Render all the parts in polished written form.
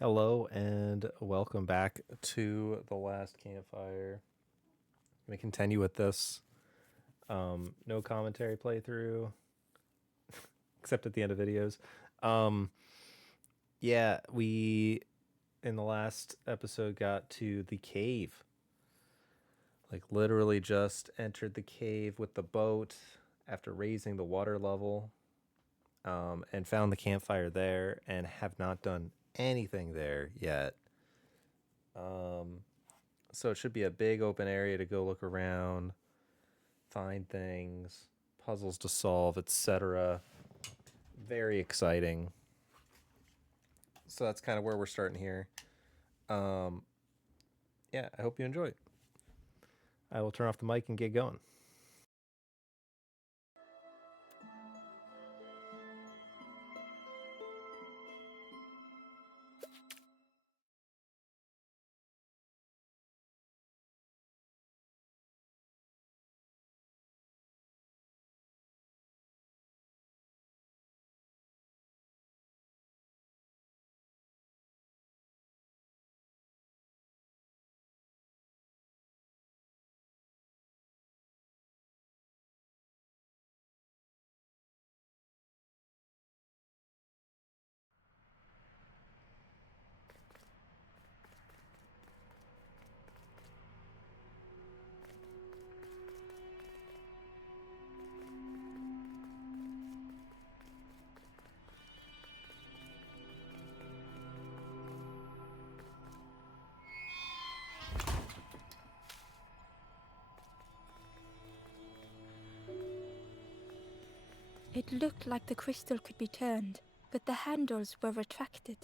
Hello and welcome back to the last campfire. I'm gonna continue with this. No commentary playthrough, except at the end of videos. Um, yeah, we in the last episode got to the cave. Like literally just entered the cave with the boat after raising the water level, and found the campfire there, and have not done anything there yet. Um, so it should be a big open area to go look around, find things, puzzles to solve, etc. Very exciting. So that's kind of where we're starting here. Um, yeah, I hope you enjoy it. I will turn off the mic and get going. It looked like the crystal could be turned, but the handles were retracted.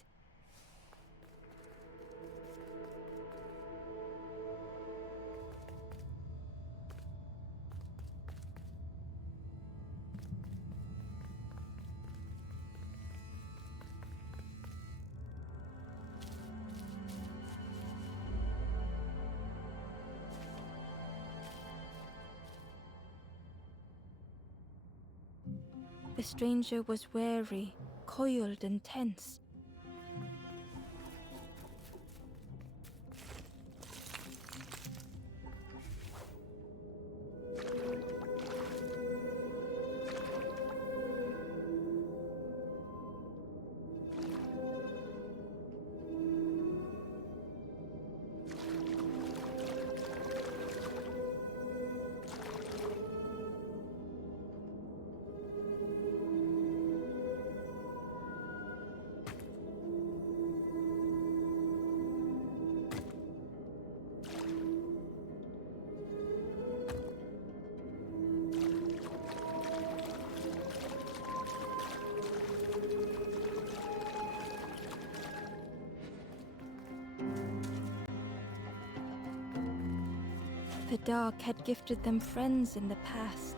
The stranger was wary, coiled and tense. The dark had gifted them friends in the past.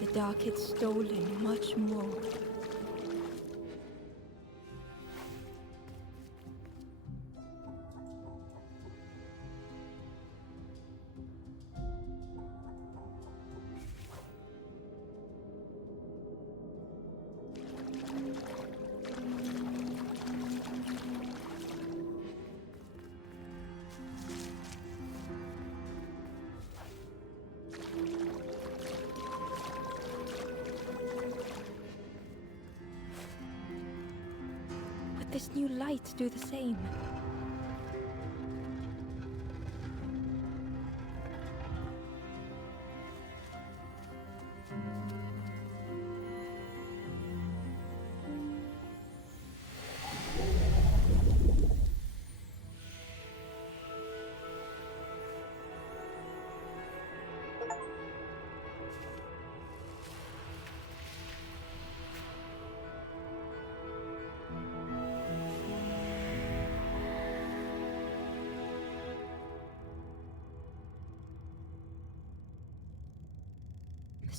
The dark had stolen much more. Would this new light do the same?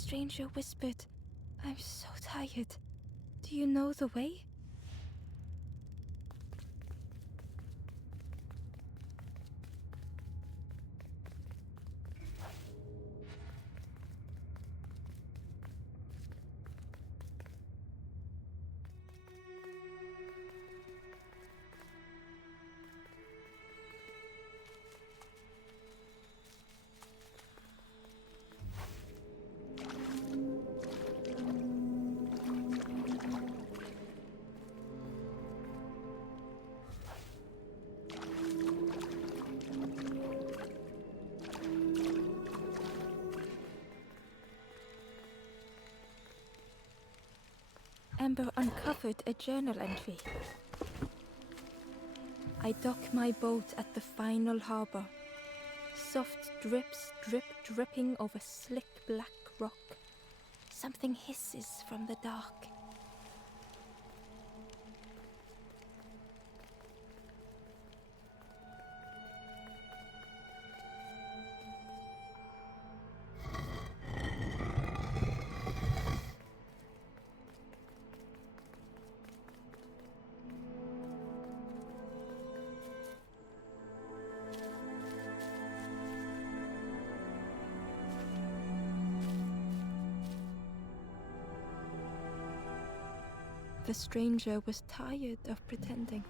stranger whispered, "I'm so tired. Do you know the way?" Amber uncovered a journal entry. "I dock my boat at the final harbor. Soft drips drip dripping over slick black rock. Something hisses from the dark. The stranger was tired of pretending.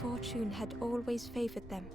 Fortune had always favored them.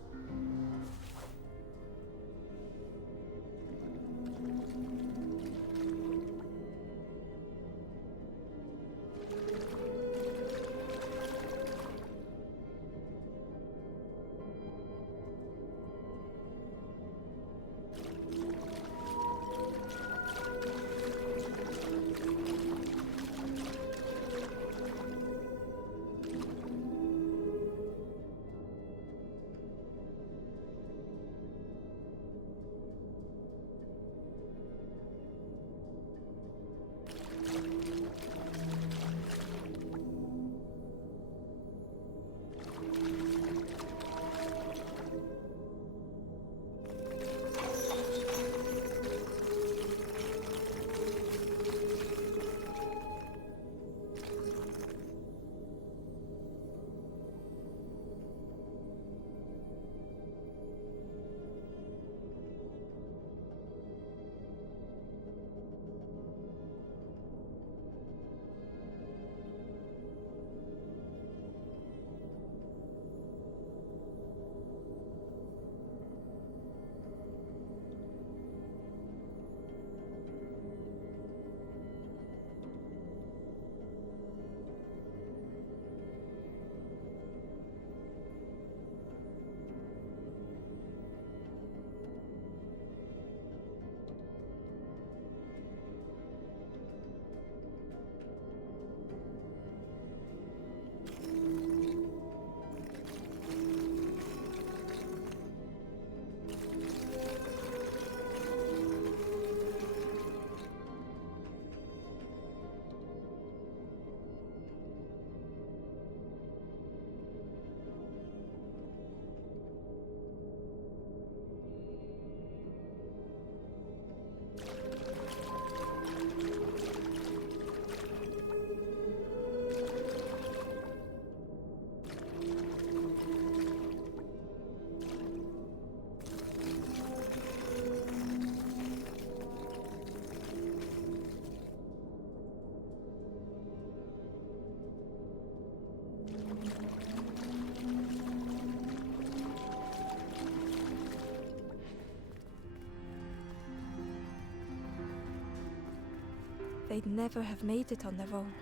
they'd never have made it on their own.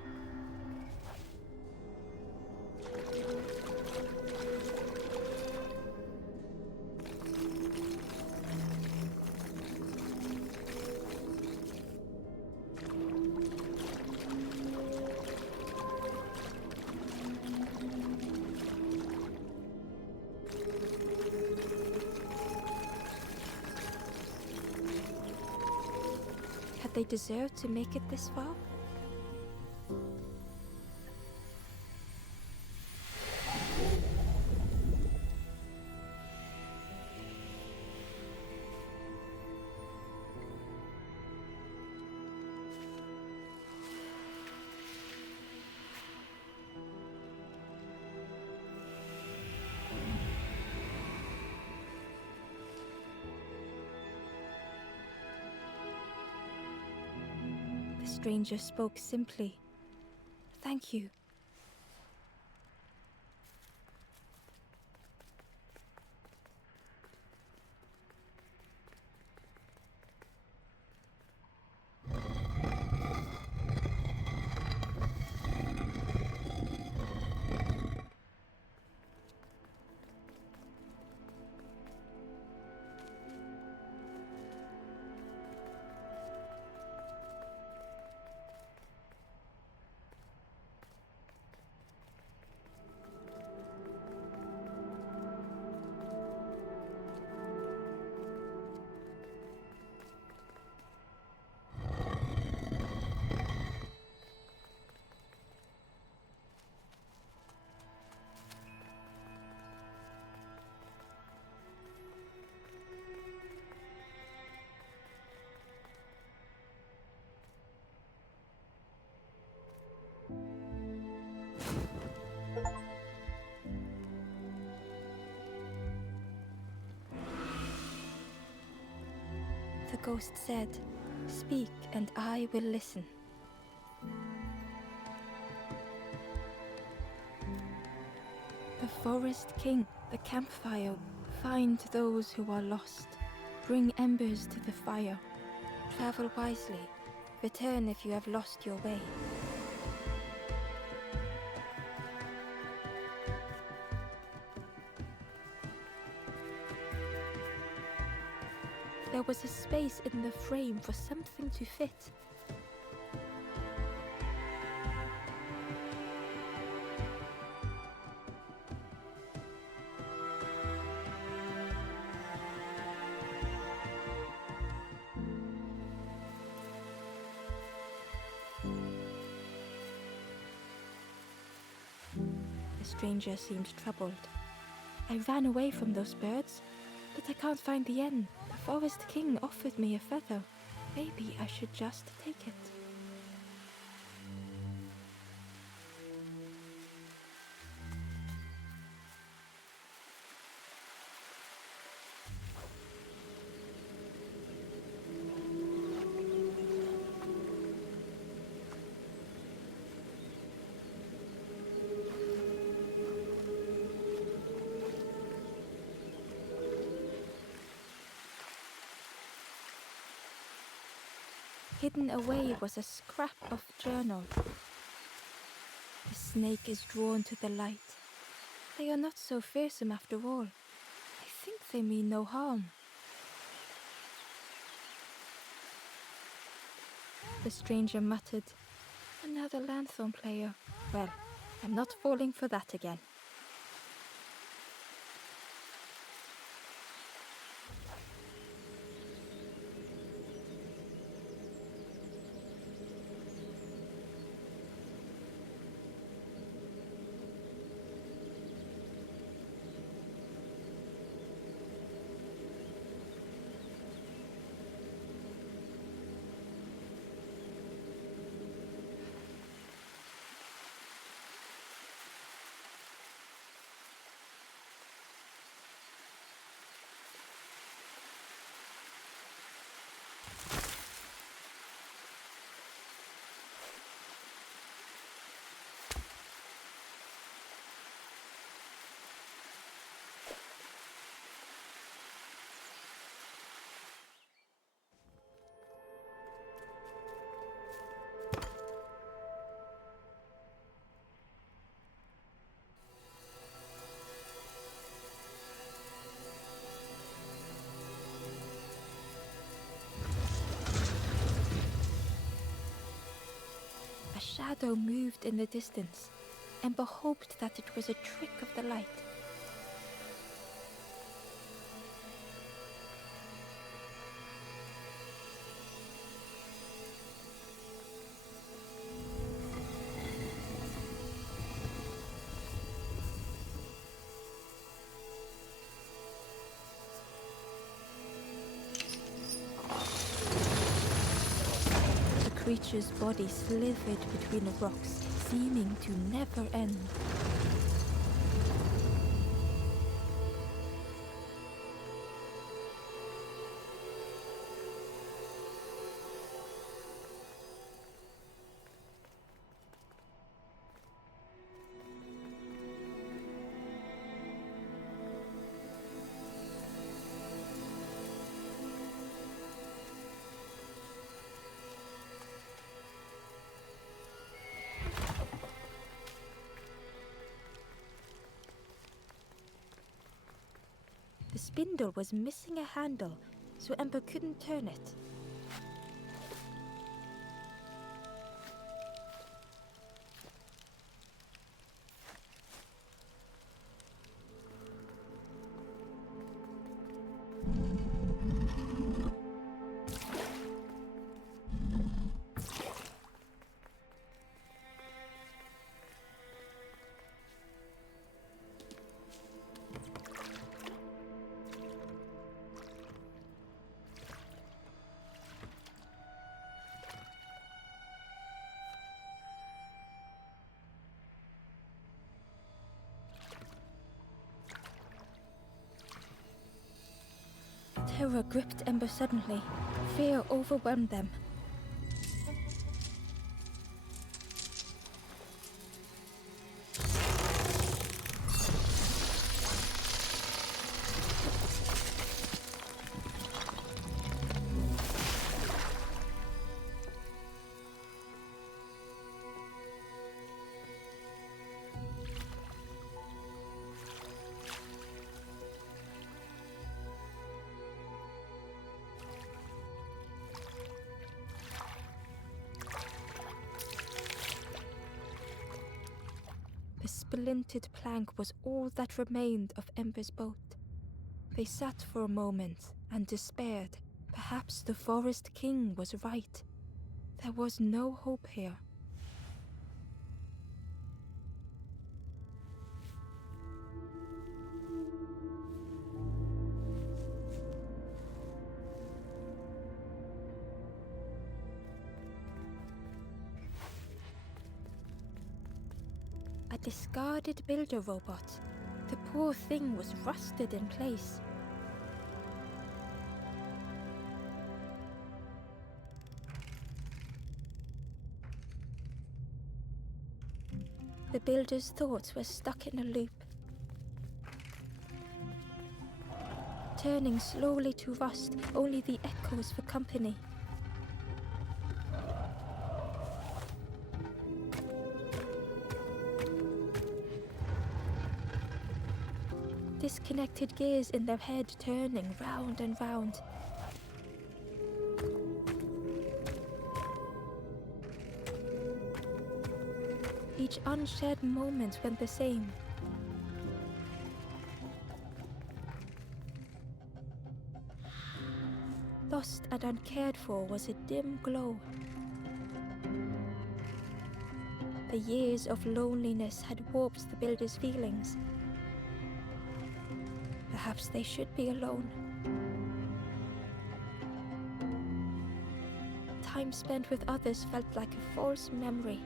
Had they deserved to make it this far? The stranger spoke simply. Thank you. The ghost said, "Speak, and I will listen." The Forest King, the Campfire, find those who are lost. Bring embers to the fire. Travel wisely. Return if you have lost your way. There was a space in the frame for something to fit. The stranger seemed troubled. I ran away from those birds, but I can't find the end. The Forest King offered me a feather. Maybe I should just take it. Hidden away was a scrap of journal. The snake is drawn to the light. They are not so fearsome after all. I think they mean no harm. The stranger muttered, "Another lanthorn player. Well, I'm not falling for that again." shadow moved in the distance. Ember hoped that it was a trick of the light. The creature's body slithered between the rocks, seeming to never end. The spindle was missing a handle, so Ember couldn't turn it. Terror gripped Ember suddenly. Fear overwhelmed them. The splintered plank was all that remained of Ember's boat. They sat for a moment and despaired. Perhaps the Forest King was right. There was no hope here. A discarded builder robot. The poor thing was rusted in place. The builder's thoughts were stuck in a loop, turning slowly to rust, only the echoes for company. Disconnected gears in their head turning round and round. Each unshared moment went the same. Lost and uncared for was a dim glow. The years of loneliness had warped the builder's feelings. Perhaps they should be alone. Time spent with others felt like a false memory.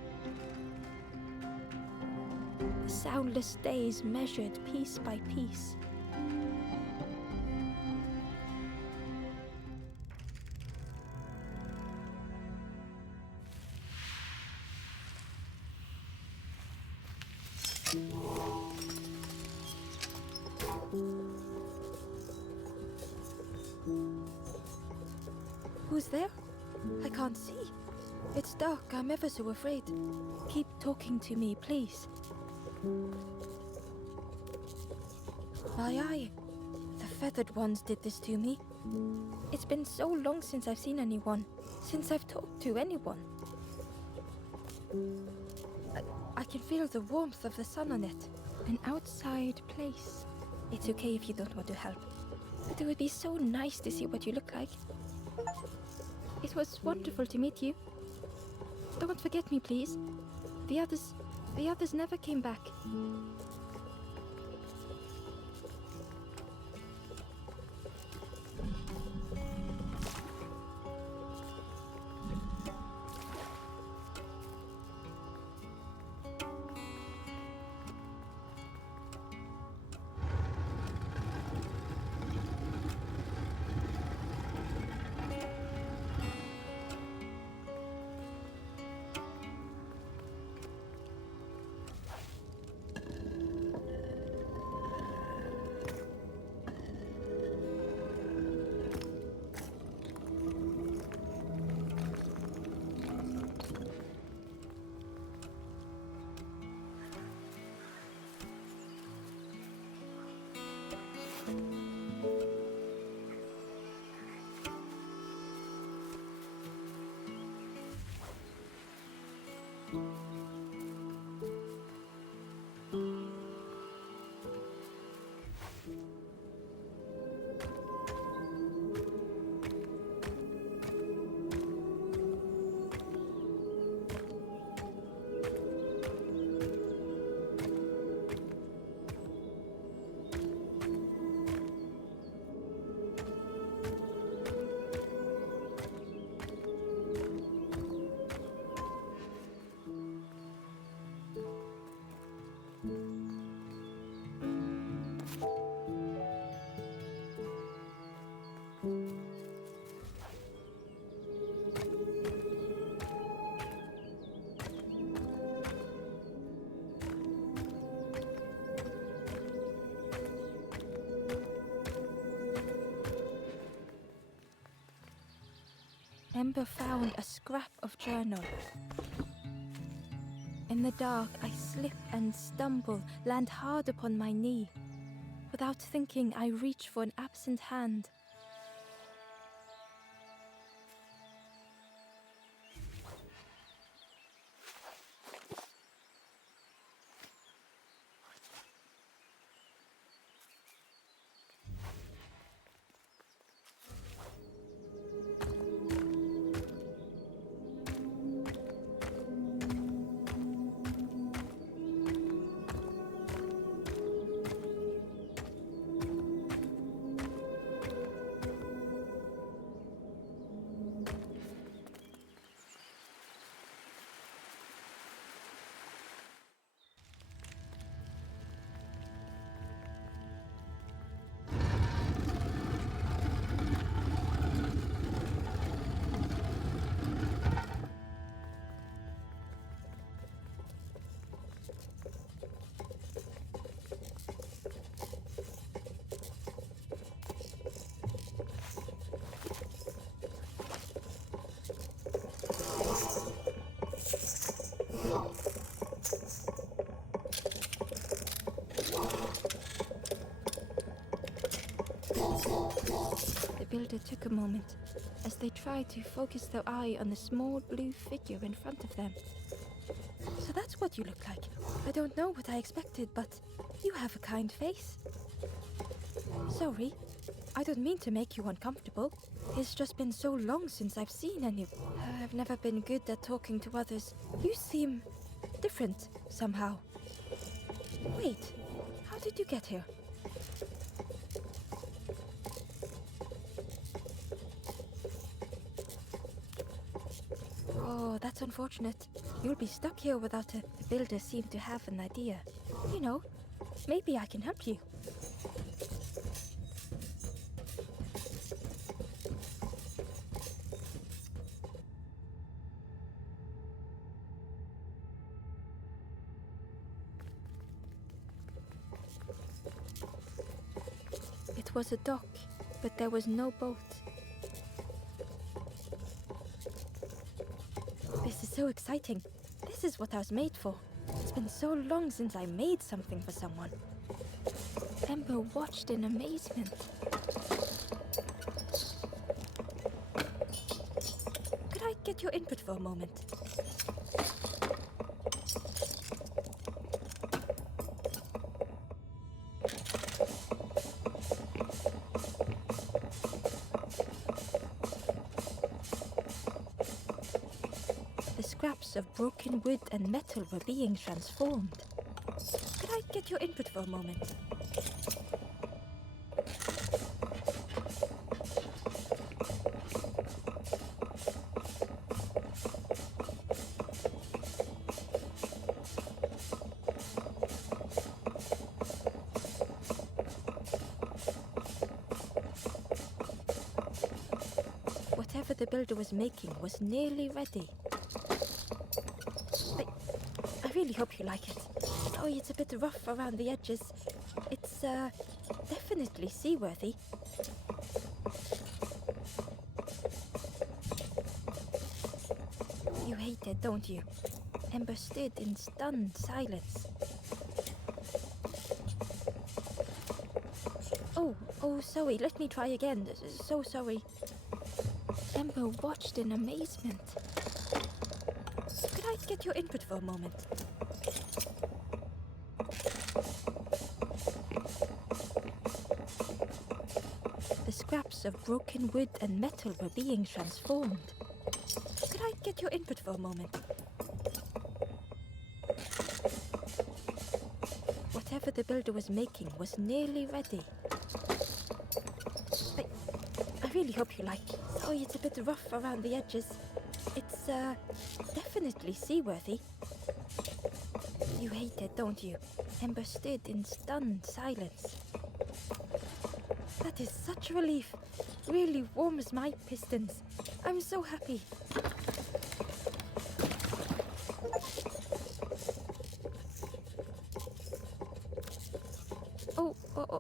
The soundless days measured piece by piece. Who's there? I can't see. It's dark, I'm ever so afraid. Keep talking to me, please. Aye. The feathered ones did this to me. It's been so long since I've seen anyone, since I've talked to anyone. I can feel the warmth of the sun on it. An outside place. It's okay if you don't want to help. But it would be so nice to see what you look like. It was wonderful to meet you. Don't forget me, please. The others never came back. Ember found a scrap of journal. In the dark, I slip and stumble, land hard upon my knee. Without thinking, I reach for an absent hand. The builder took a moment as they tried to focus their eye on the small blue figure in front of them. So that's what you look like. I don't know what I expected, but you have a kind face. Sorry, I don't mean to make you uncomfortable. It's just been so long since I've seen any. I've never been good at talking to others. You seem different somehow. Wait, how did you get here? Oh, that's unfortunate. You'll be stuck here without a... The builder seemed to have an idea. You know, maybe I can help you. It was a dock, but there was no boat. This is so exciting. This is what I was made for. It's been so long since I made something for someone. Ember watched in amazement. Could I get your input for a moment? scraps of broken wood and metal were being transformed. Could I get your input for a moment? Whatever the builder was making was nearly ready. I really hope you like it. Sorry, it's a bit rough around the edges. It's, definitely seaworthy. You hate it, don't you? Ember stood in stunned silence. Oh, sorry, let me try again. So sorry. Ember watched in amazement. Could I get your input for a moment? The scraps of broken wood and metal were being transformed. Could I get your input for a moment? Whatever the builder was making was nearly ready. I really hope you like it. Sorry, it's a bit rough around the edges. It's, definitely seaworthy. You hate it, don't you? Ember stood in stunned silence. That is such a relief. Really warms my pistons. I'm so happy.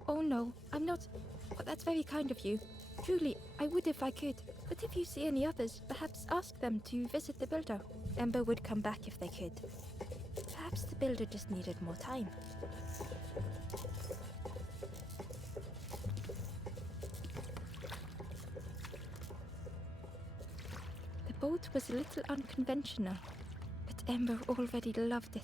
Oh no, I'm not. Oh, that's very kind of you. Truly, I would if I could. But if you see any others, perhaps ask them to visit the builder. Ember would come back if they could. Perhaps the builder just needed more time. The boat was a little unconventional, but Ember already loved it.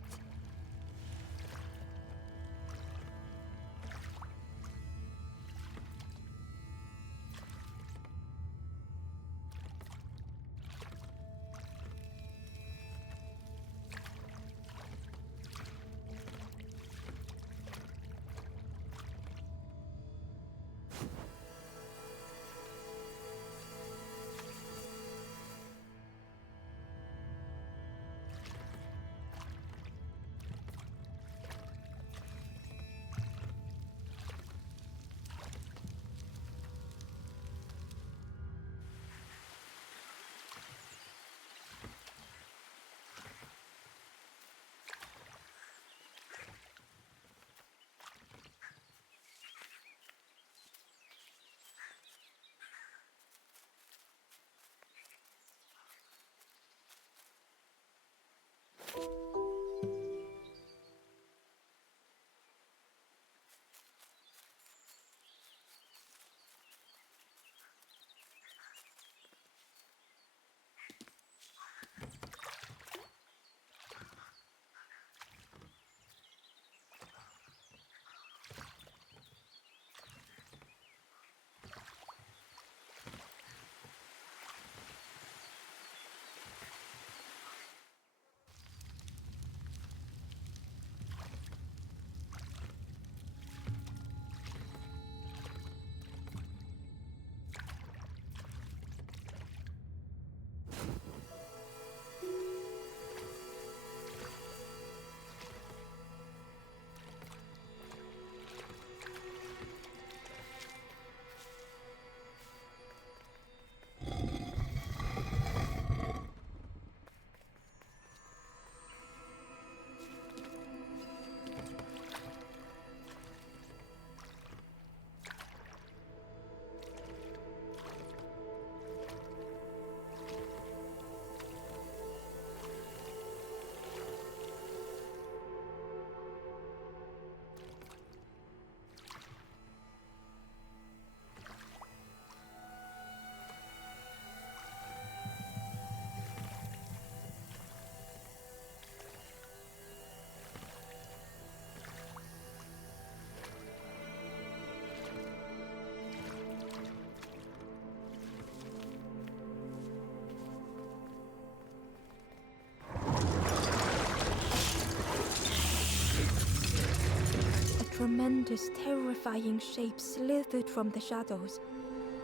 tremendous, terrifying shape slithered from the shadows.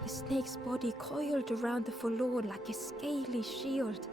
The snake's body coiled around the forlorn like a scaly shield.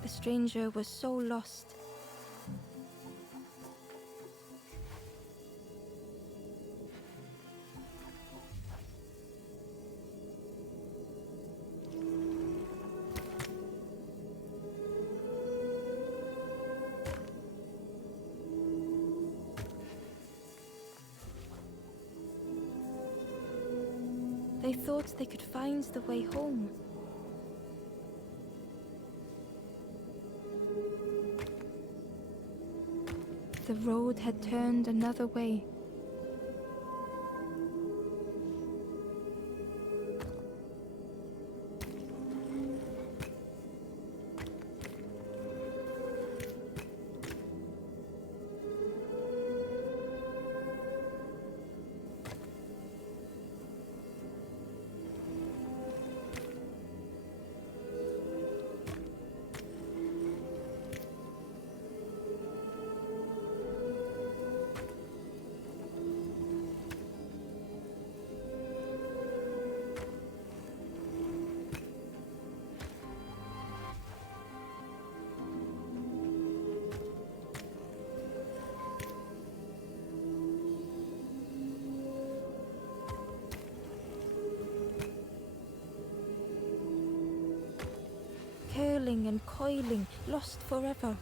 The stranger was so lost. They thought they could find the way home. The road had turned another way. Curling and coiling, lost forever.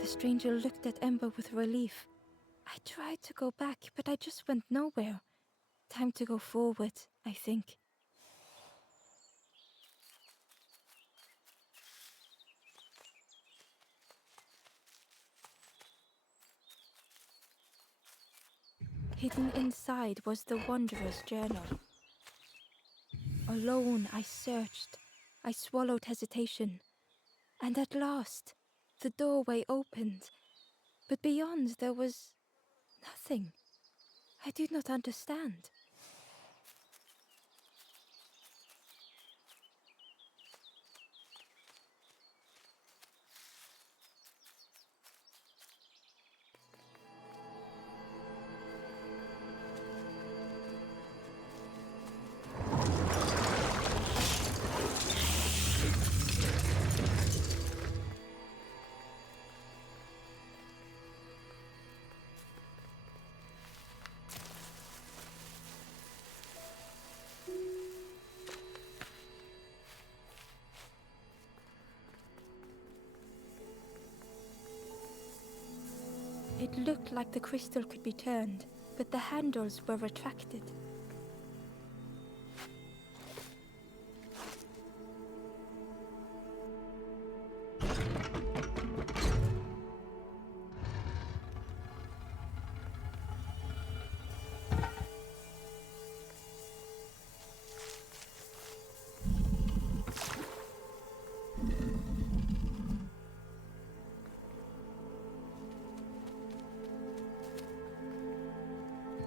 The stranger looked at Ember with relief. I tried to go back, but I just went nowhere. Time to go forward, I think. Hidden inside was the Wanderer's journal. Alone, I searched. I swallowed hesitation. And at last, the doorway opened. But beyond, there was nothing. I did not understand. It looked like the crystal could be turned. but the handles were retracted.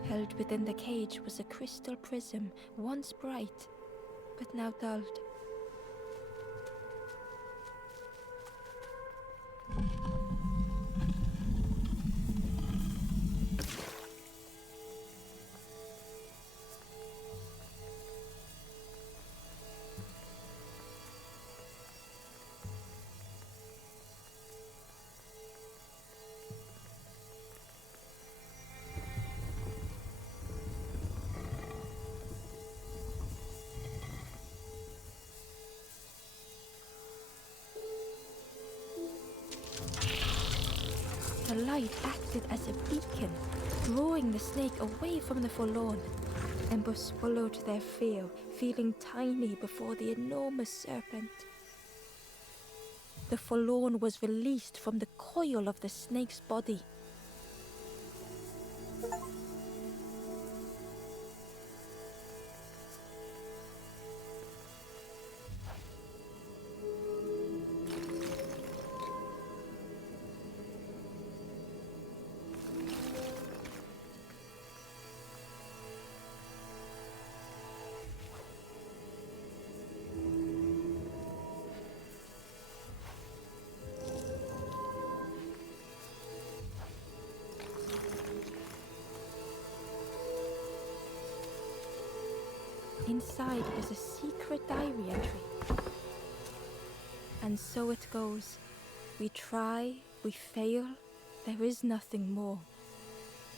Held within the cage was a crystal prism, once bright, but now dulled. The light acted as a beacon, drawing the snake away from the forlorn. Ember swallowed their fear, feeling tiny before the enormous serpent. The forlorn was released from the coil of the snake's body. Inside was a secret diary entry. And so it goes. We try, we fail, there is nothing more.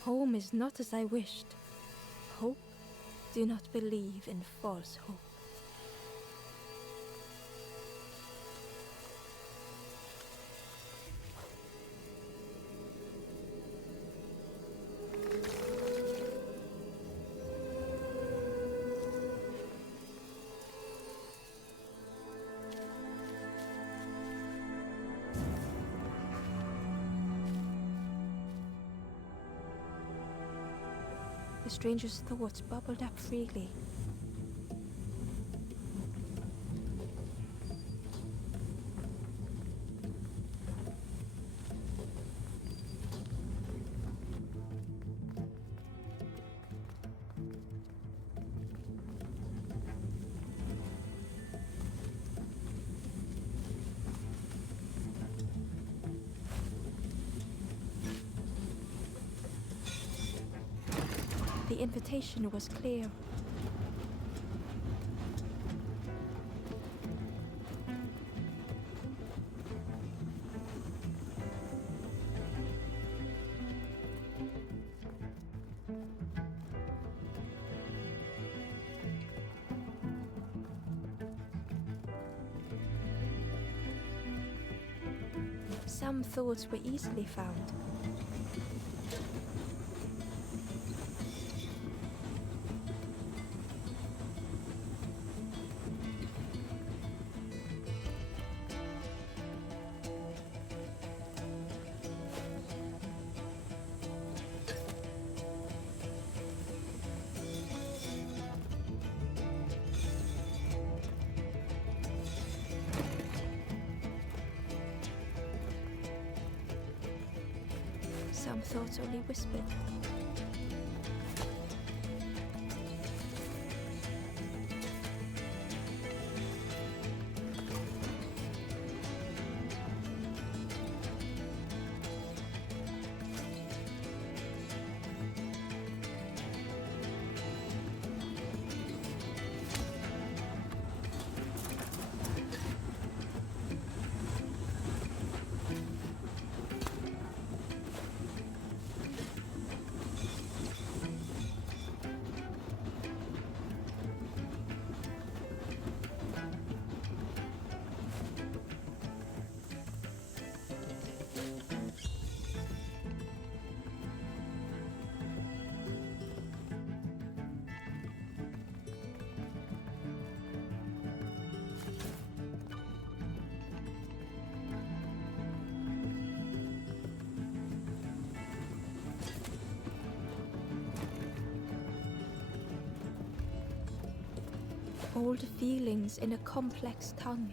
Home is not as I wished. Hope, do not believe in false hope. The stranger's thoughts bubbled up freely. The invitation was clear. Some thoughts were easily found. Some thoughts only whispered. old feelings in a complex tongue.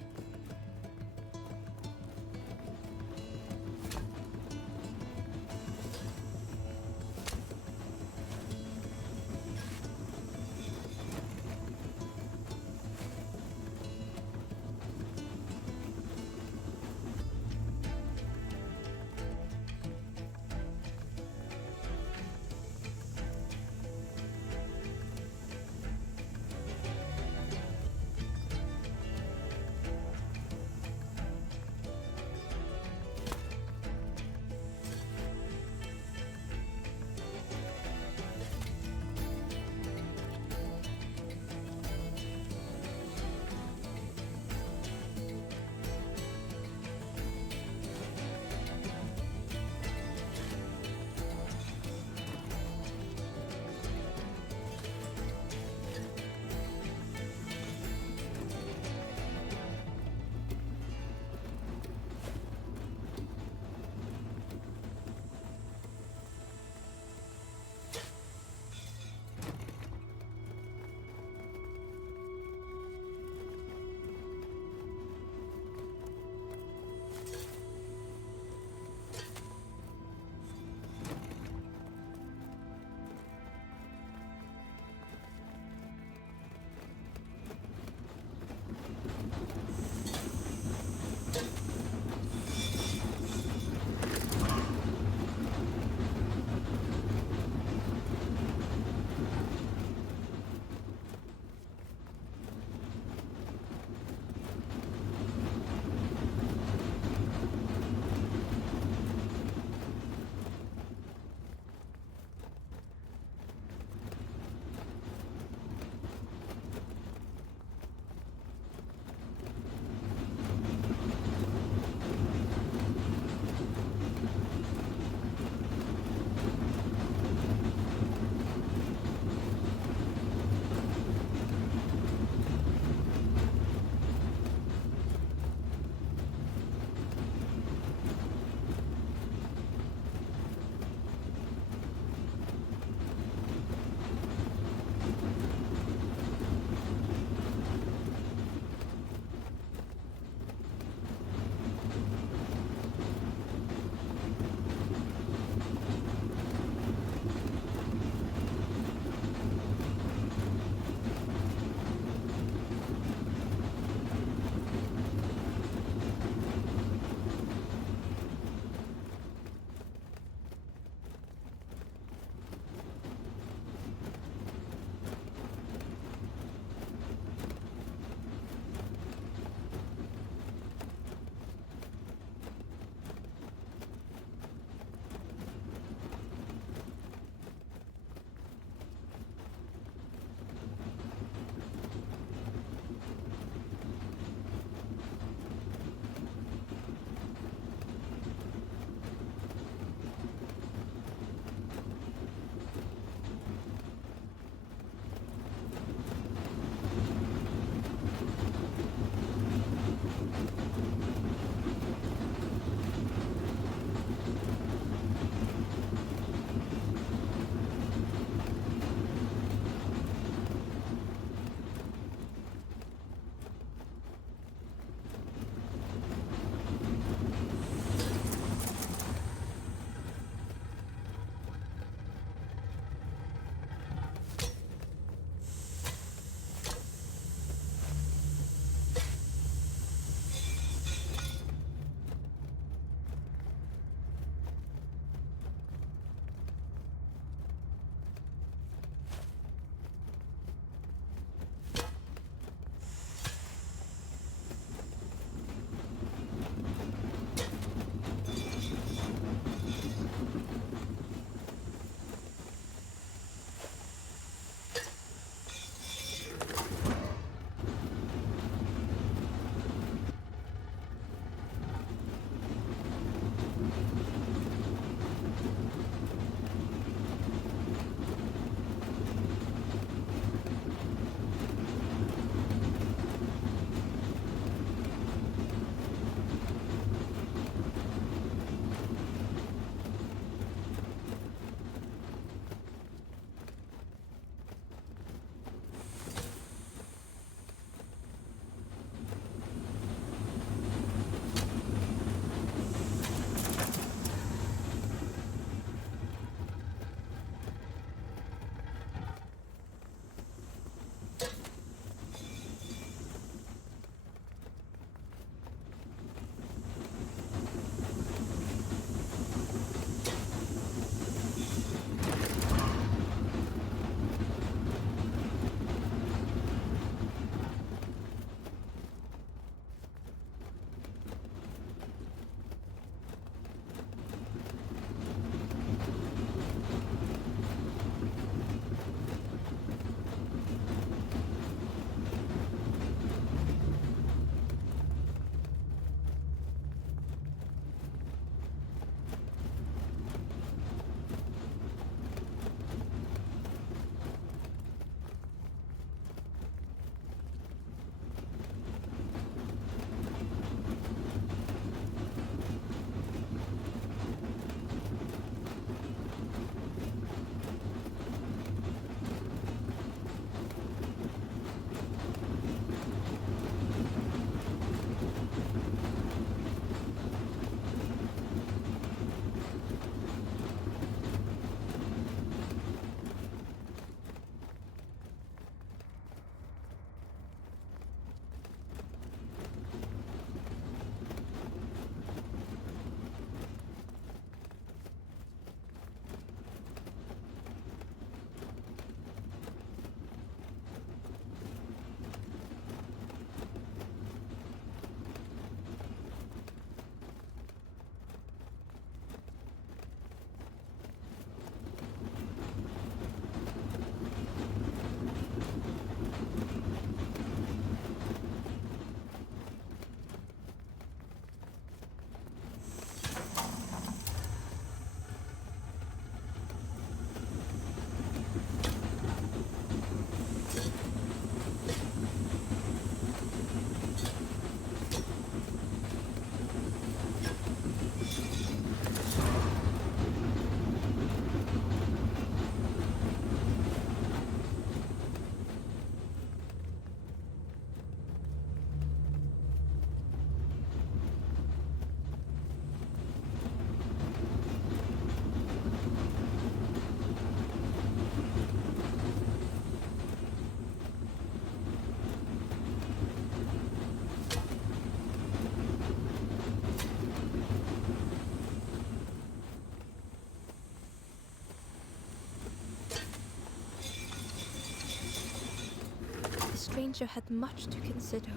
stranger had much to consider.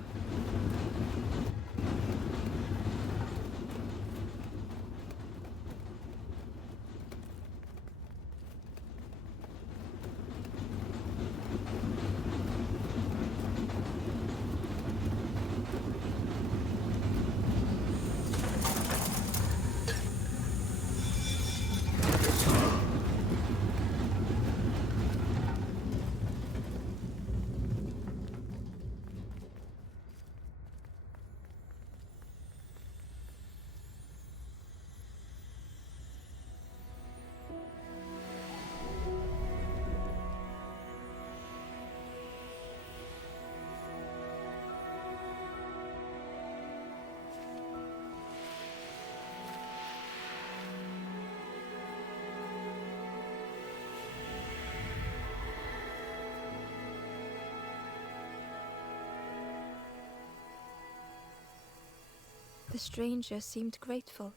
The stranger seemed grateful.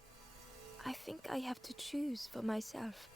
I think I have to choose for myself.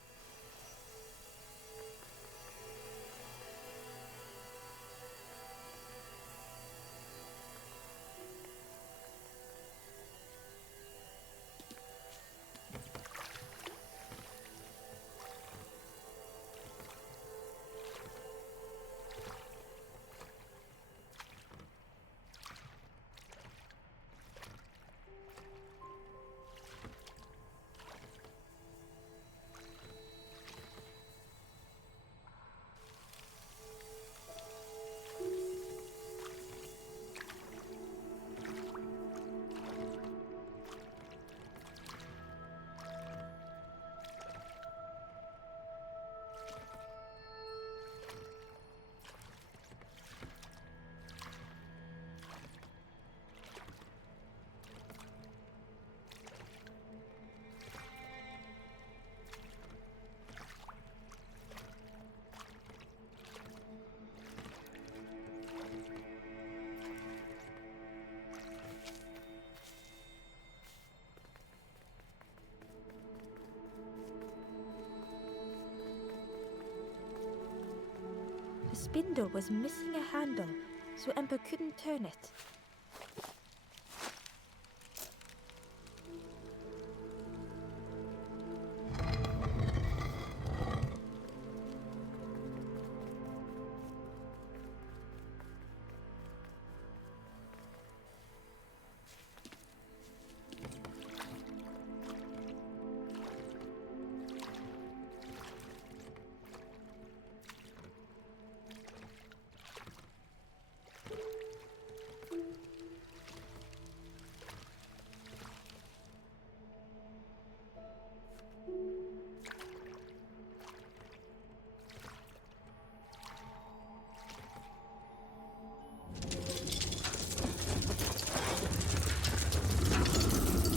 The spindle was missing a handle, so Ember couldn't turn it.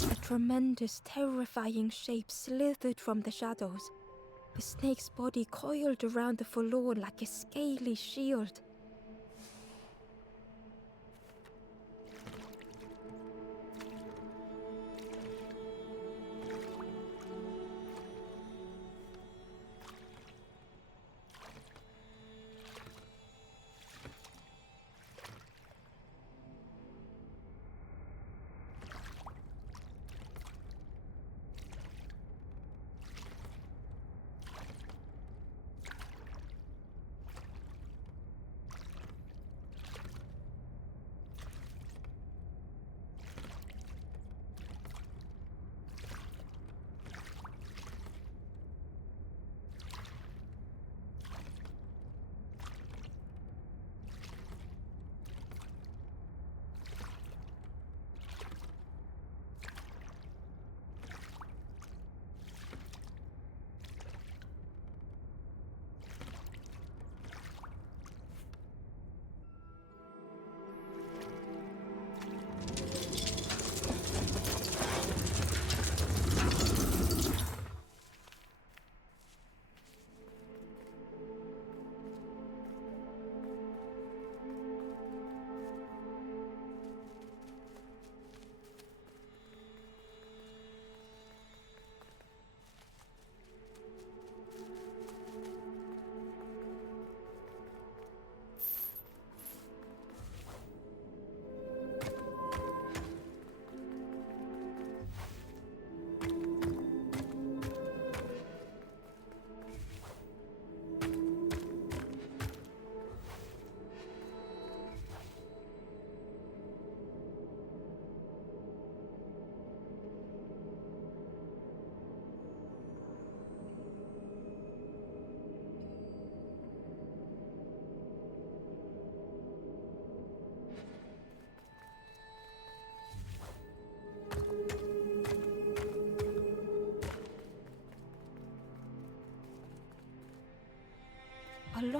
A tremendous, terrifying shape slithered from the shadows. The snake's body coiled around the forlorn like a scaly shield.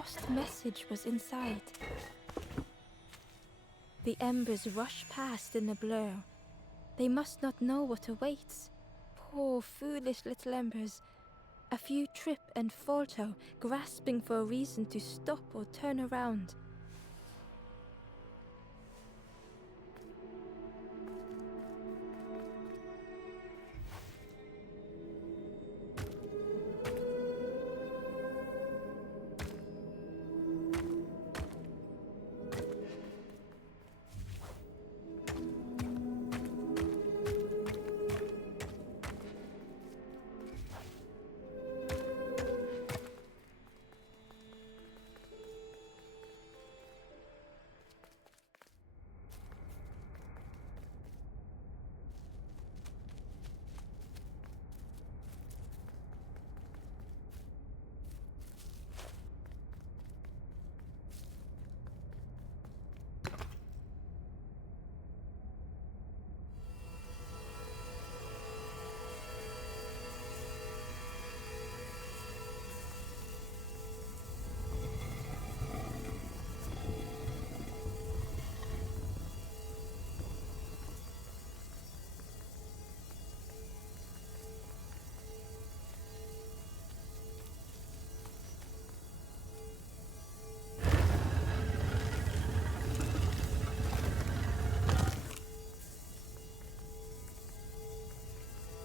lost message was inside. The embers rush past in a blur. They must not know what awaits. Poor, foolish little embers. A few trip and falter, grasping for a reason to stop or turn around.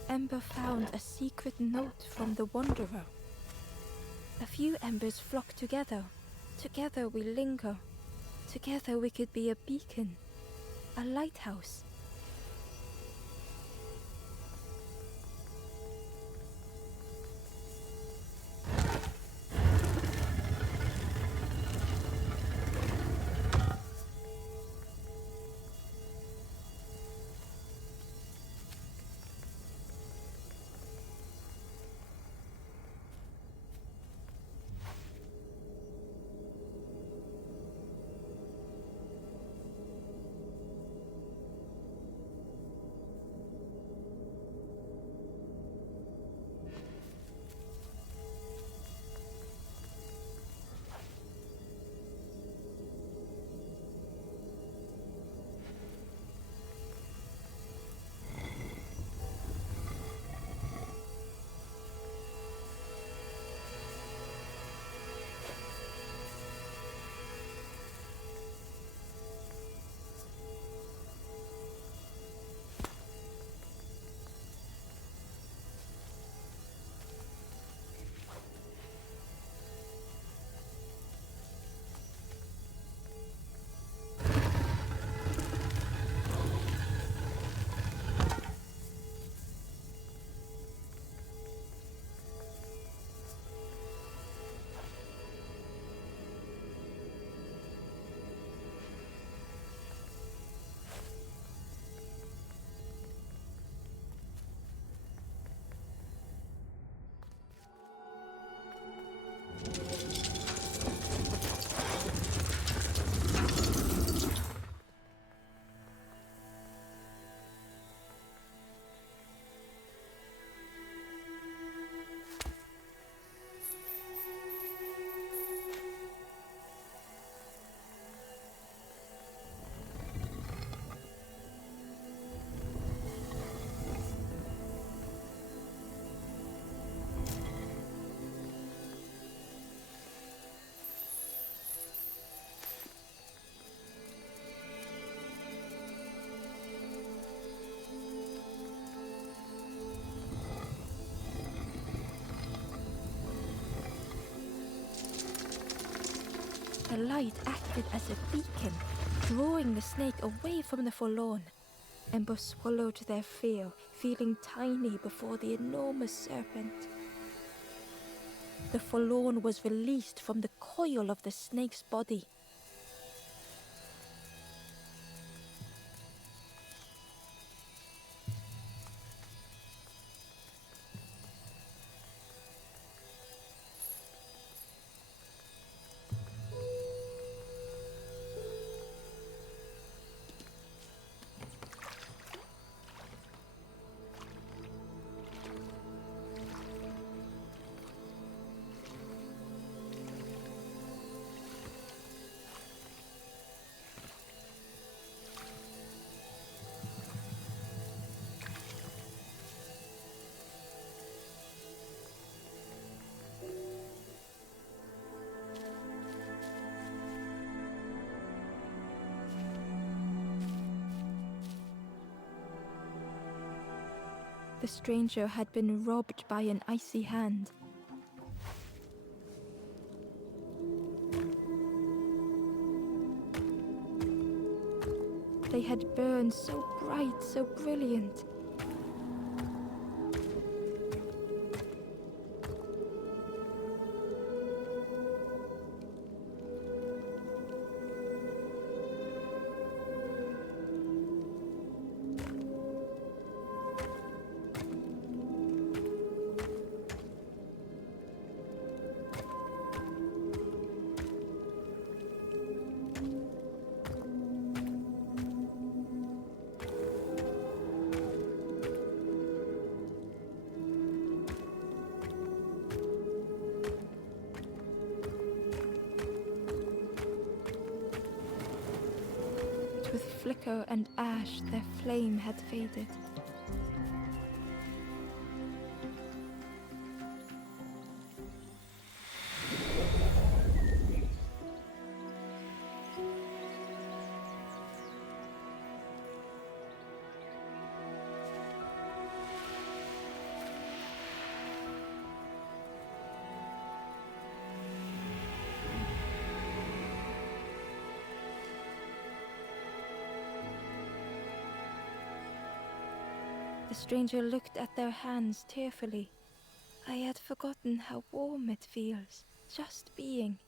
Ember found a secret note from the Wanderer. A few embers flock together. Together we linger. Together we could be a beacon, a lighthouse. The light acted as a beacon, drawing the snake away from the forlorn. Ember swallowed their fear, feeling tiny before the enormous serpent. The forlorn was released from the coil of the snake's body. The stranger had been robbed by an icy hand. They had burned so bright, so brilliant. But with flicker and ash, their flame had faded. The stranger looked at their hands tearfully. I had forgotten how warm it feels, just being.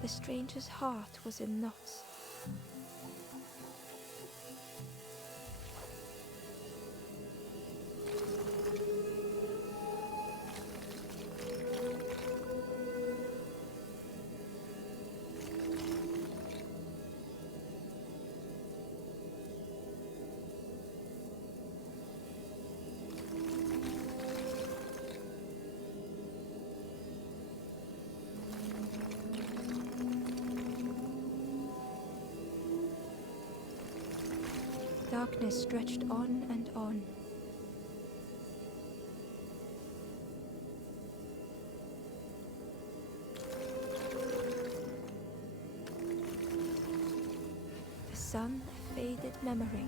The stranger's heart was in knots. Darkness stretched on and on. The sun, a faded memory.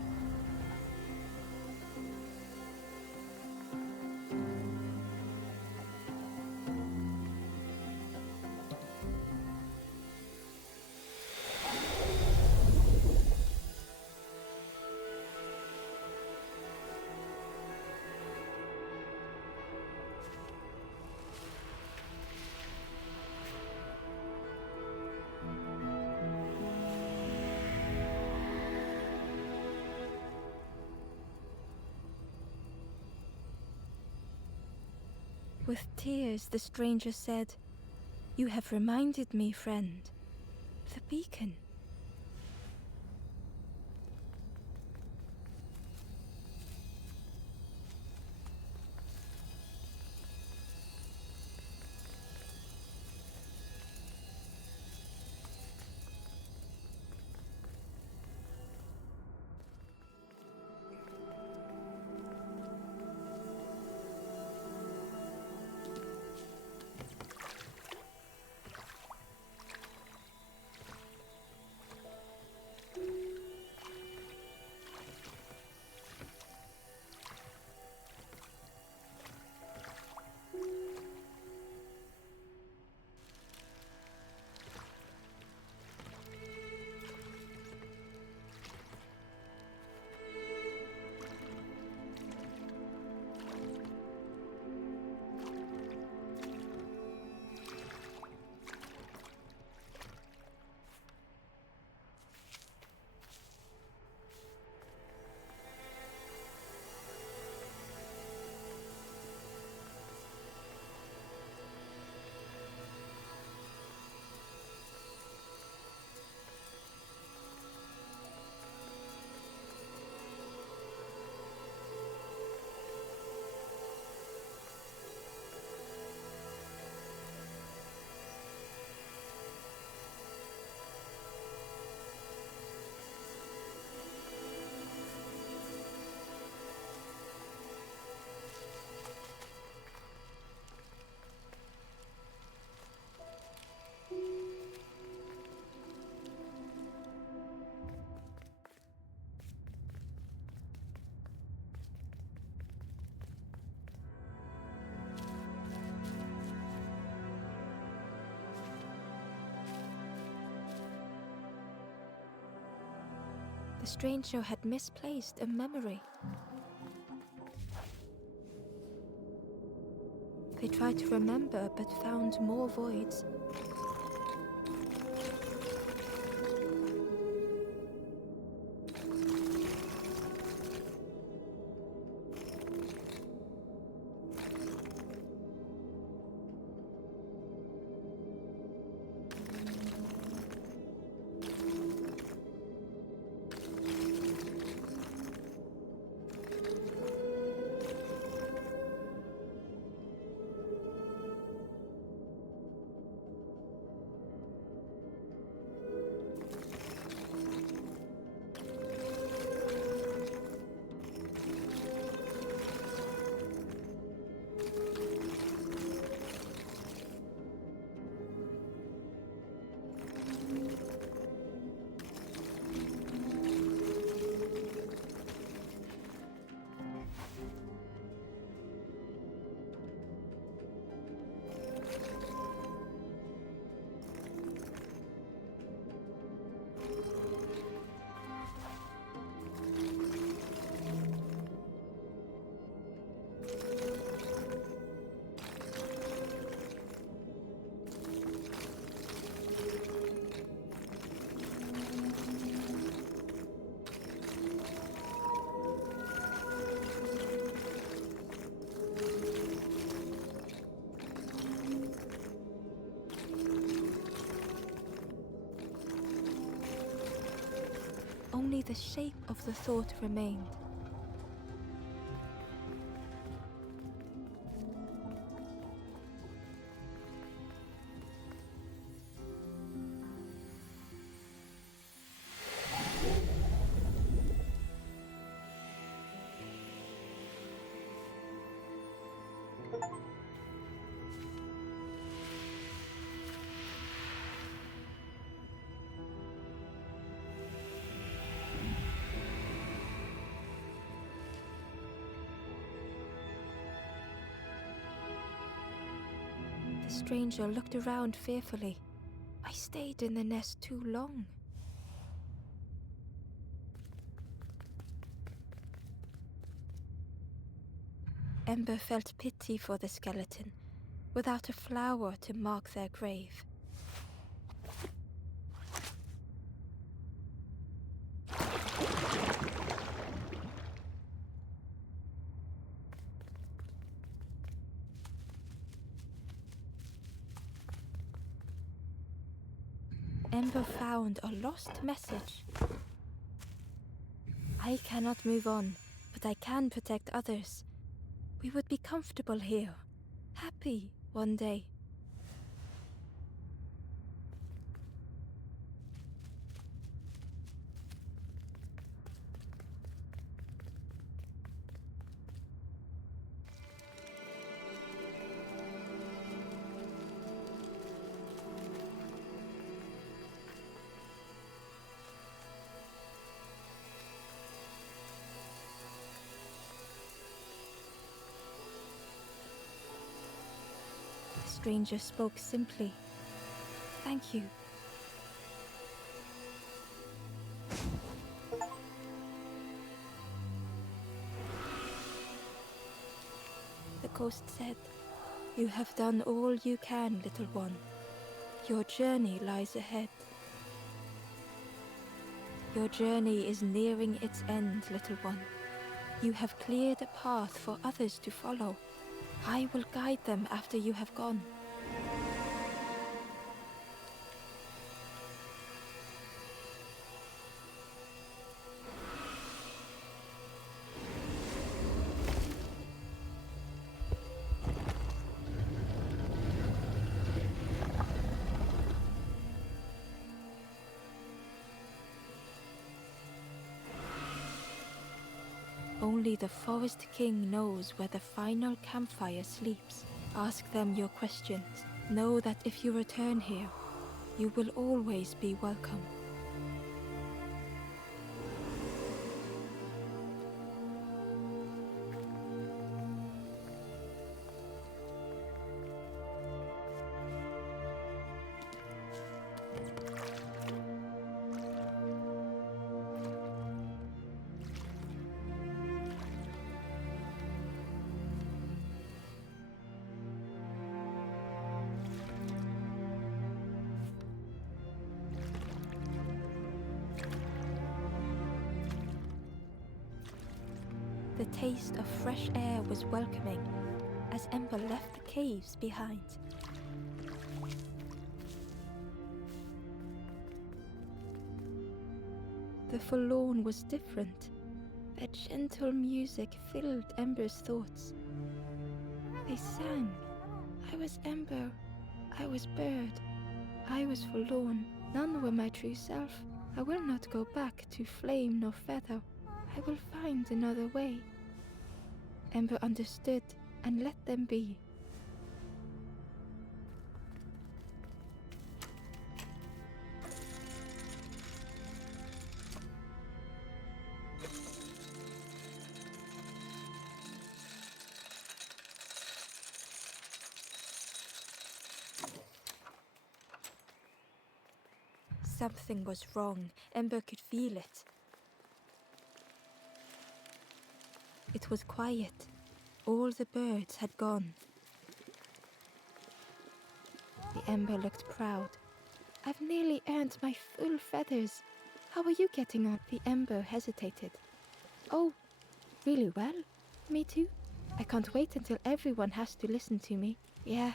With tears, the stranger said, "You have reminded me, friend. The beacon." The stranger had misplaced a memory. They tried to remember but found more voids. Only the shape of the thought remained. The stranger looked around fearfully. I stayed in the nest too long. Ember felt pity for the skeleton, without a flower to mark their grave. Ember found a lost message. I cannot move on, but I can protect others. We would be comfortable here, happy one day. The stranger spoke simply. Thank you. The ghost said, "You have done all you can, little one. Your journey lies ahead. Your journey is nearing its end, little one. You have cleared a path for others to follow. I will guide them after you have gone." Only the Forest King knows where the final campfire sleeps. Ask them your questions. Know that if you return here, you will always be welcome. The taste of fresh air was welcoming as Ember left the caves behind. The forlorn was different. A gentle music filled Ember's thoughts. They sang. I was Ember. I was bird. I was forlorn. None were my true self. I will not go back to flame nor feather. I will find another way. Ember understood and let them be. Something was wrong. Ember could feel it. It was quiet. All the birds had gone. The Ember looked proud. I've nearly earned my full feathers. How are you getting on? The Ember hesitated. Oh, really well? Me too. I can't wait until everyone has to listen to me. Yeah.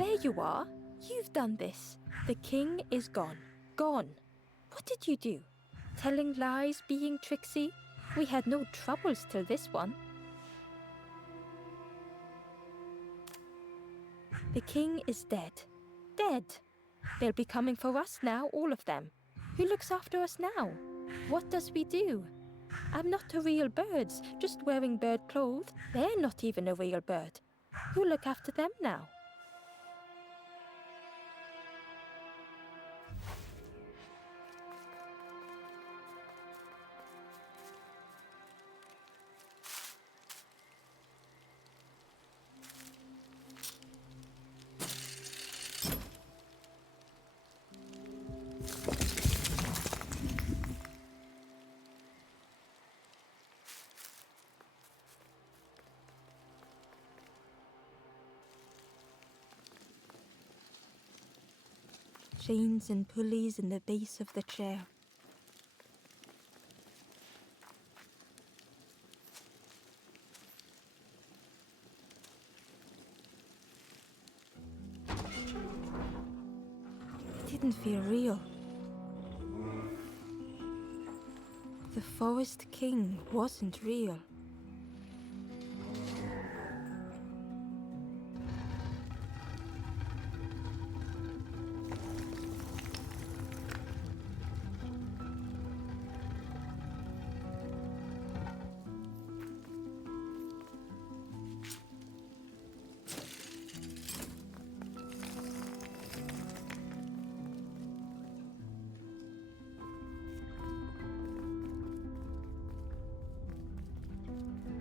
There you are. You've done this. The king is gone. Gone. What did you do? Telling lies, being tricksy? We had no troubles till this one. The king is dead. Dead. They'll be coming for us now, all of them. Who looks after us now? What does we do? I'm not a real bird, just wearing bird clothes. They're not even a real bird. Who look after them now? Chains and pulleys in the base of the chair. It didn't feel real. The Forest King wasn't real.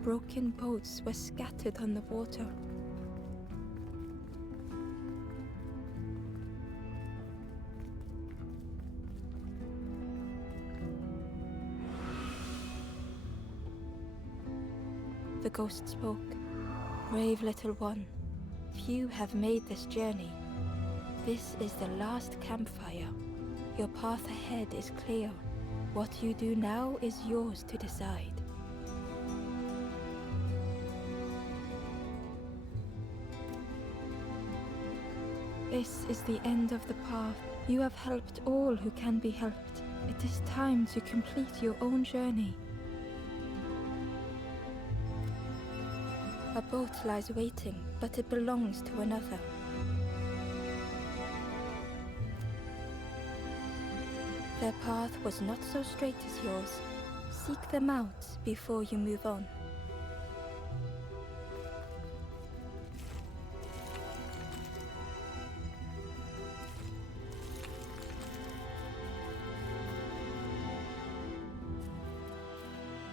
Broken boats were scattered on the water. The ghost spoke. Brave little one, few have made this journey. This is the last campfire. Your path ahead is clear. What you do now is yours to decide. This is the end of the path. You have helped all who can be helped. It is time to complete your own journey. A boat lies waiting, but it belongs to another. Their path was not so straight as yours. Seek them out before you move on.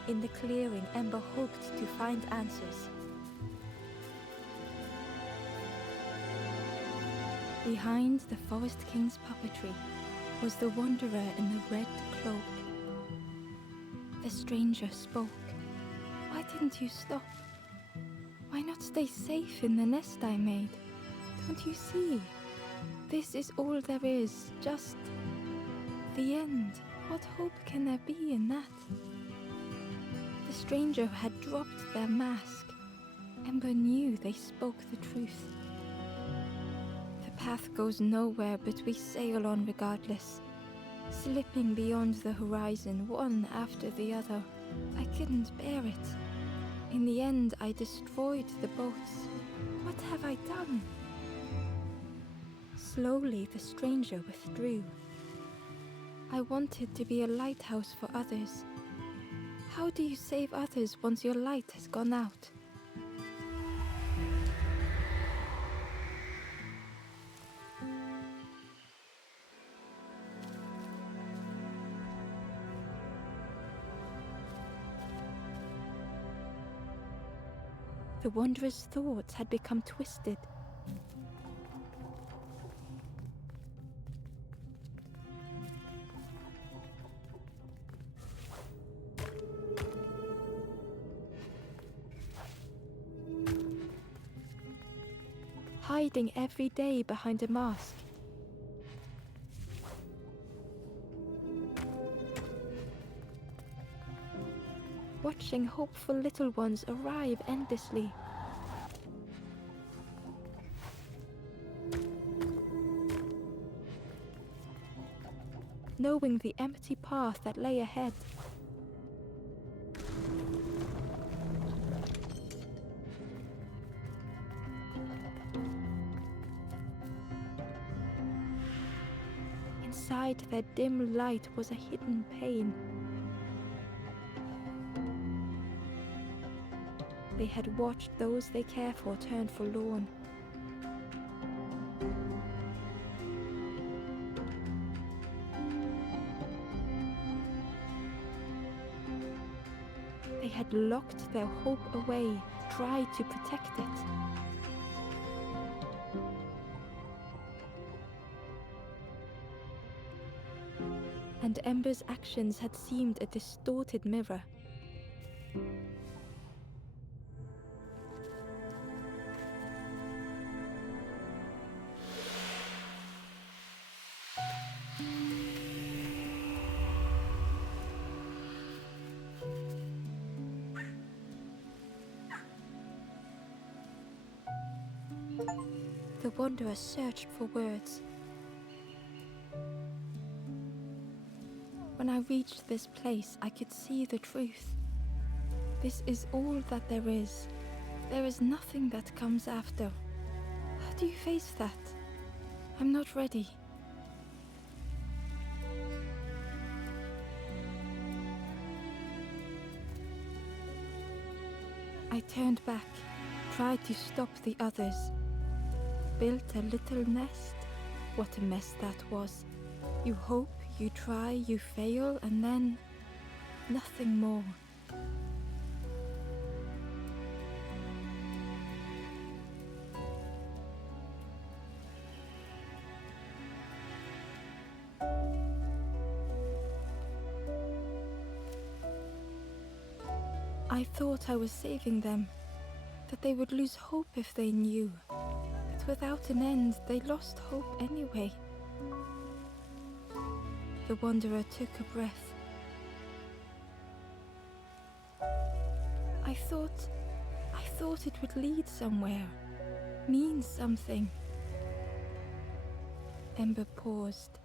In the clearing, Ember hoped to find answers. Behind the Forest King's puppetry was the wanderer in the red cloak. The stranger spoke. Why didn't you stop? Why not stay safe in the nest I made? Don't you see? This is all there is, just the end. What hope can there be in that? The stranger had dropped their mask. Ember knew they spoke the truth. The path goes nowhere, but we sail on regardless, slipping beyond the horizon, one after the other. I couldn't bear it. In the end, I destroyed the boats. What have I done? Slowly, the stranger withdrew. I wanted to be a lighthouse for others. How do you save others once your light has gone out? The wanderer's thoughts had become twisted. Hiding every day behind a mask. Watching hopeful little ones arrive endlessly. knowing the empty path that lay ahead. Inside their dim light was a hidden pain. They had watched those they care for turn forlorn. They had locked their hope away, tried to protect it. And Ember's actions had seemed a distorted mirror. The Wanderer searched for words. When I reached this place, I could see the truth. This is all that there is. There is nothing that comes after. How do you face that? I'm not ready. I turned back, tried to stop the others. Built a little nest. What a mess that was. You hope, you try, you fail, and then nothing more. I thought I was saving them, that they would lose hope if they knew. But without an end, they lost hope anyway. The Wanderer took a breath. I thought it would lead somewhere, mean something. Ember paused.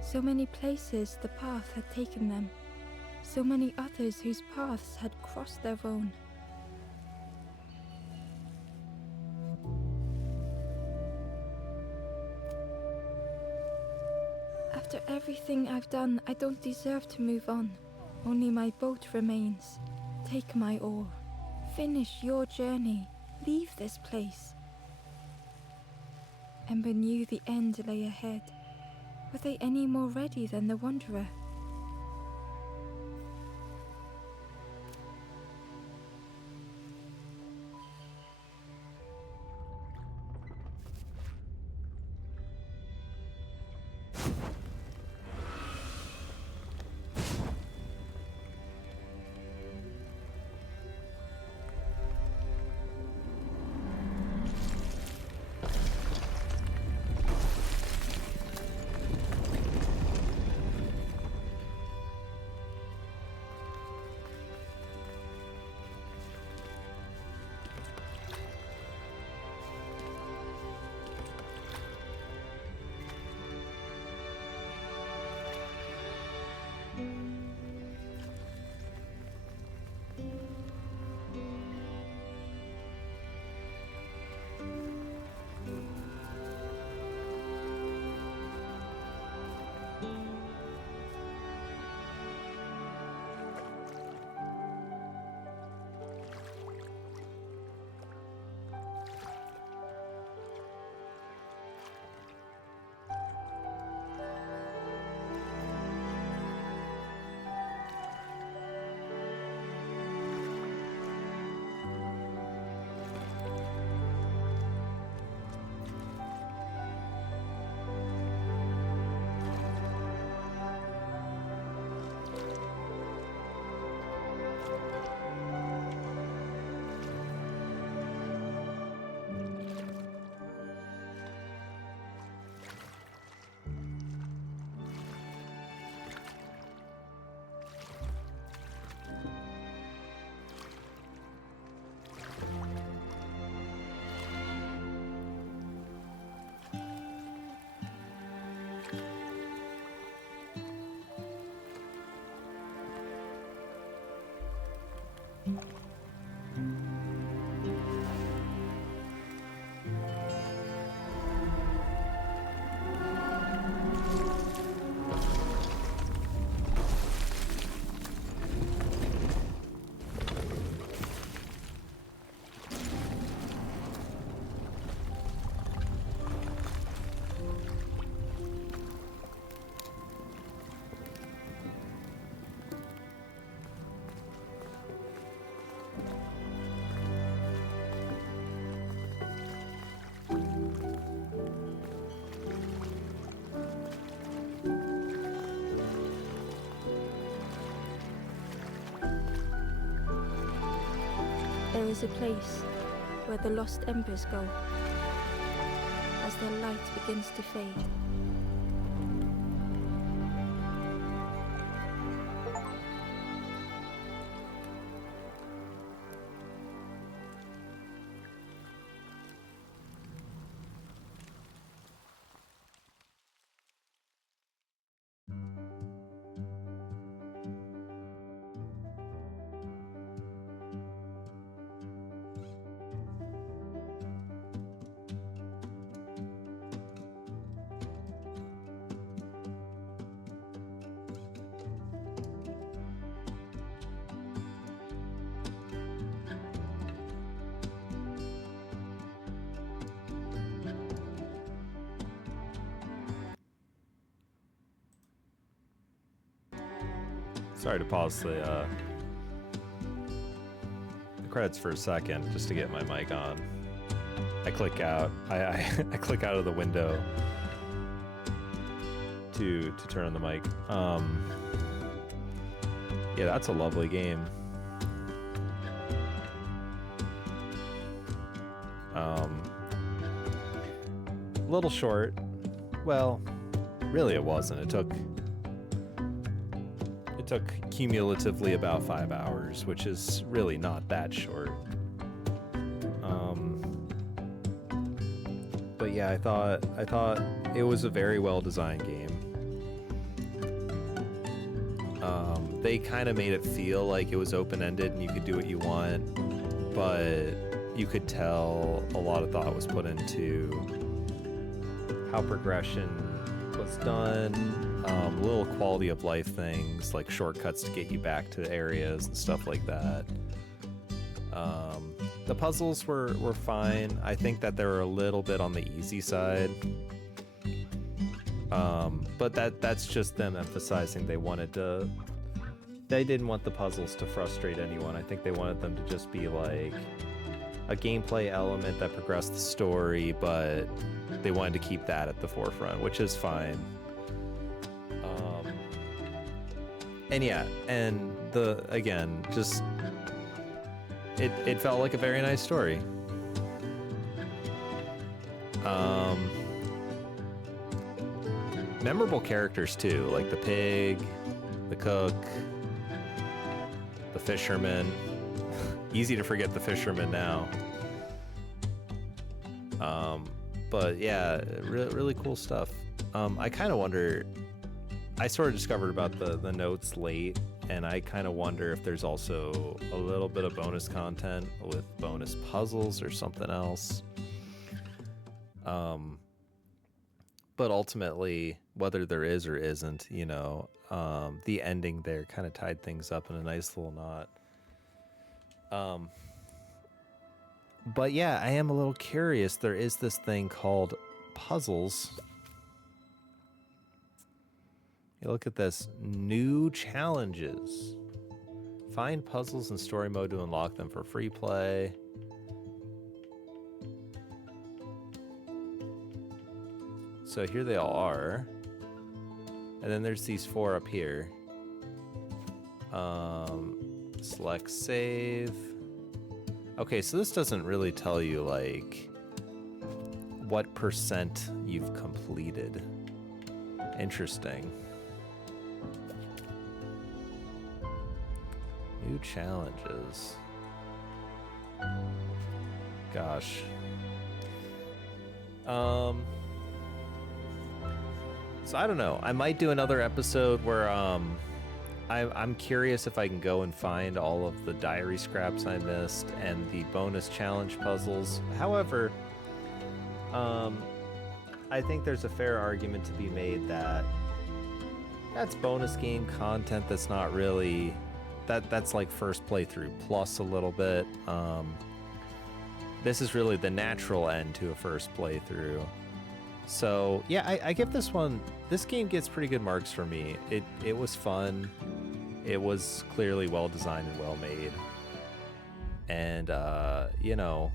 So many places the path had taken them, so many others whose paths had crossed their own. After everything I've done, I don't deserve to move on. Only my boat remains. Take my oar. Finish your journey. Leave this place. Ember knew the end lay ahead. Were they any more ready than the Wanderer? There is a place where the lost embers go as their light begins to fade. Sorry to pause the credits for a second just to get my mic on. I click out. I click out of the window to turn on the mic. Yeah, that's a lovely game. A little short. Well, really it wasn't. It took cumulatively about 5 hours, which is really not that short. But yeah, I thought it was a very well designed game. They kind of made it feel like it was open-ended and you could do what you want, but you could tell a lot of thought was put into how progression was done. Little quality of life things like shortcuts to get you back to areas and stuff like that. The puzzles were fine. I think that they were a little bit on the easy side. But that's just them emphasizing they didn't want the puzzles to frustrate anyone. I think they wanted them to just be like a gameplay element that progressed the story, but they wanted to keep that at the forefront, which is fine. And yeah, and it felt like a very nice story. Memorable characters too, like the pig, the cook, the fisherman. Easy to forget the fisherman now. But yeah, really cool stuff. I kind of wonder, I sort of discovered about the notes late, and I kind of wonder if there's also a little bit of bonus content with bonus puzzles or something else. But ultimately, whether there is or isn't, the ending there kind of tied things up in a nice little knot. But yeah, I am a little curious. There is this thing called puzzles. You look at this. New challenges. Find puzzles in story mode to unlock them for free play. So here they all are. And then there's these 4 up here. Select save. Okay, so this doesn't really tell you like what percent you've completed. Interesting. New challenges. Gosh. So I don't know. I might do another episode where I'm curious if I can go and find all of the diary scraps I missed and the bonus challenge puzzles. However, I think there's a fair argument to be made that that's bonus game content that's not really that's like first playthrough plus a little bit. This is really the natural end to a first playthrough. So yeah, I give this one. This game gets pretty good marks for me. It was fun. It was clearly well designed and well made. And you know,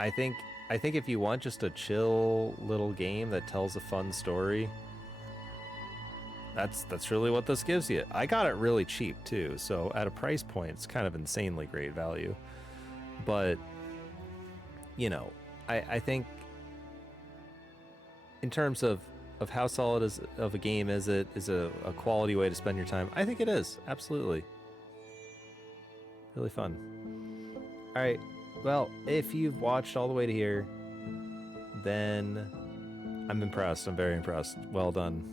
I think if you want just a chill little game that tells a fun story, that's really what this gives you. I got it really cheap too, so at a price point, it's kind of insanely great value. But you know, I think in terms of how solid of a game is it, is a quality way to spend your time, I think it is. Absolutely. Really fun. All right. Well, if you've watched all the way to here, then I'm impressed. I'm very impressed. Well done.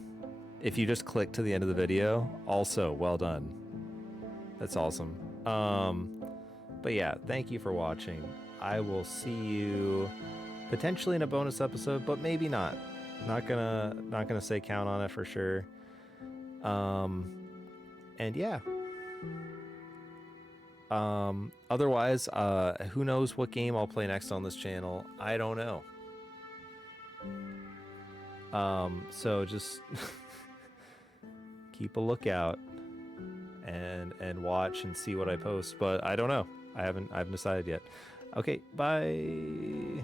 If you just click to the end of the video, also well done. That's awesome. But yeah, thank you for watching. I will see you potentially in a bonus episode, but maybe not. Not gonna say count on it for sure. And yeah. Otherwise, who knows what game I'll play next on this channel? I don't know. So just keep a lookout and watch and see what I post, but I don't know. I haven't decided yet. Okay, bye.